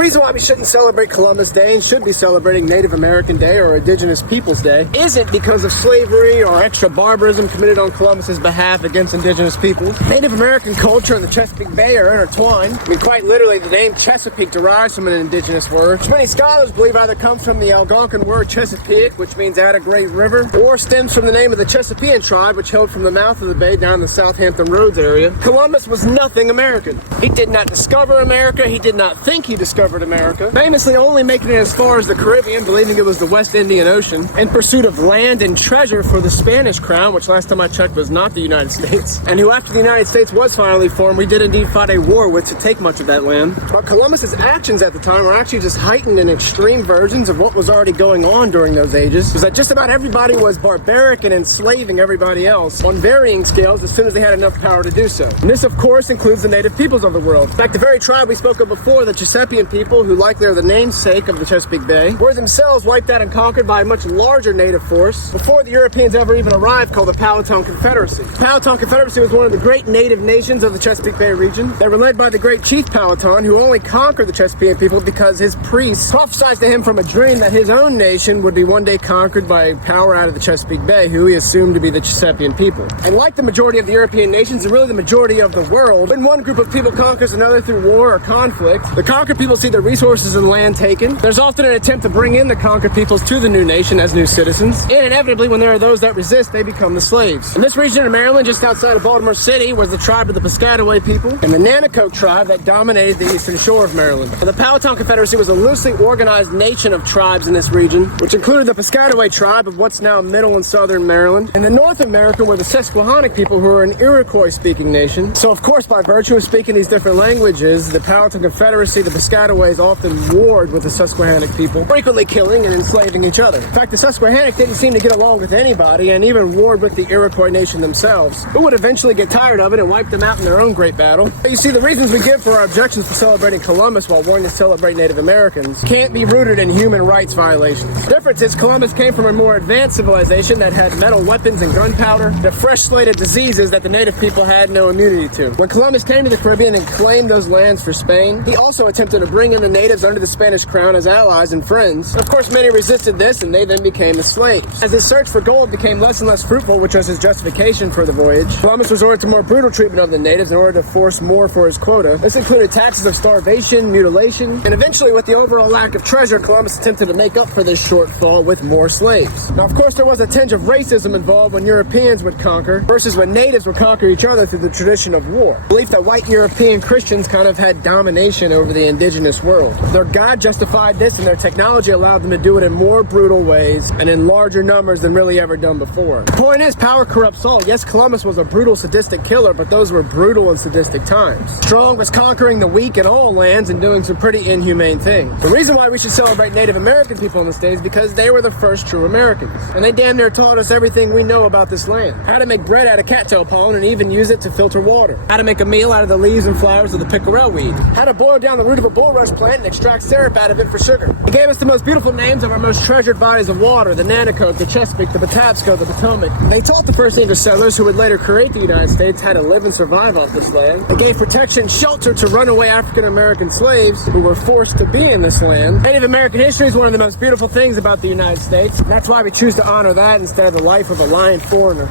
reason why we shouldn't celebrate Columbus Day and should be celebrating Native American Day or Indigenous Peoples Day isn't because of slavery or extra barbarism committed on Columbus's behalf against Indigenous peoples. Native American culture and the Chesapeake Bay are intertwined. I mean, quite literally, the name Chesapeake derives from an Indigenous word, which many scholars believe either comes from the Algonquin word Chesapeake, which means at a great river, or stems from the name of the Chesapeake tribe, which hailed from the mouth of the bay down the Southampton Roads area. Columbus was nothing American. He did not discover America. He did not think he discovered America, famously only making it as far as the Caribbean, believing it was the West Indian Ocean, in pursuit of land and treasure for the Spanish crown, which last time I checked was not the United States, and who after the United States was finally formed, we did indeed fight a war with to take much of that land. But Columbus's actions at the time were actually just heightened and extreme versions of what was already going on during those ages, was that just about everybody was barbaric and enslaving everybody else on varying scales as soon as they had enough power to do so. And this, of course, includes the native peoples of the world. In fact, the very tribe we spoke of before, the Chesapeake people, who likely are the namesake of the Chesapeake Bay, were themselves wiped out and conquered by a much larger native force before the Europeans ever even arrived, called the Powhatan Confederacy. The Powhatan Confederacy was one of the great native nations of the Chesapeake Bay region. They were led by the great Chief Powhatan, who only conquered the Chesapeake people because his priests prophesied to him from a dream that his own nation would be one day conquered by a power out of the Chesapeake Bay, who he assumed to be the Chesapeake people. And like the majority of the European nations, and really the majority of the world, when one group of people conquers another through war or conflict, the conquered people see their resources and land taken. There's often an attempt to bring in the conquered peoples to the new nation as new citizens, and inevitably when there are those that resist, they become the slaves. In this region of Maryland, just outside of Baltimore City, was the tribe of the Piscataway people and the Nanacoke tribe that dominated the eastern shore of Maryland. The Powhatan Confederacy was a loosely organized nation of tribes in this region, which included the Piscataway tribe of what's now middle and southern Maryland. In the North America were the Susquehannock people, who are an Iroquois-speaking nation. So, of course, by virtue of speaking these different languages, the Powhatan Confederacy, the Piscataways, often warred with the Susquehannock people, frequently killing and enslaving each other. In fact, the Susquehannock didn't seem to get along with anybody and even warred with the Iroquois nation themselves, who would eventually get tired of it and wipe them out in their own great battle. You see, the reasons we give for our objections for celebrating Columbus while wanting to celebrate Native Americans can't be rooted in human rights violations. The difference is Columbus came from a more advanced civilization that had metal weapons and gunpowder, the fresh slate of diseases that the native people had no immunity to. When Columbus came to the Caribbean and claimed those lands for Spain, he also attempted to bring in the natives under the Spanish crown as allies and friends. Of course, many resisted this, and they then became the slaves. As his search for gold became less and less fruitful, which was his justification for the voyage, Columbus resorted to more brutal treatment of the natives in order to force more for his quota. This included taxes of starvation, mutilation, and eventually, with the overall lack of treasure, Columbus attempted to make up for this shortfall with more slaves. Now, of course, there was a tinge of racism involved when Europeans would conquer versus when natives would conquer each other through the tradition of war. Belief that white European Christians kind of had domination over the indigenous world. Their God justified this, and their technology allowed them to do it in more brutal ways and in larger numbers than really ever done before. The point is, power corrupts all. Yes, Columbus was a brutal, sadistic killer, but those were brutal and sadistic times. Strong was conquering the weak in all lands and doing some pretty inhumane things. The reason why we should celebrate Native American people in this day is because they were the first true Americans, and they damn near taught us everything we know about this land. How to make bread out of cattail pollen and even use it to filter water. How to make a meal out of the leaves and flowers of the pickerel weed. How to boil down the root of a bulrush plant and extract syrup out of it for sugar. They gave us the most beautiful names of our most treasured bodies of water, the Nanacoke, the Chesapeake, the Patapsco, the Potomac. They taught the first English settlers, who would later create the United States, how to live and survive off this land. They gave protection and shelter to runaway African American slaves who were forced to be in this land. Native American history is one of the most beautiful things about the United States. That's why we choose to honor that instead of the life of a lying foreigner.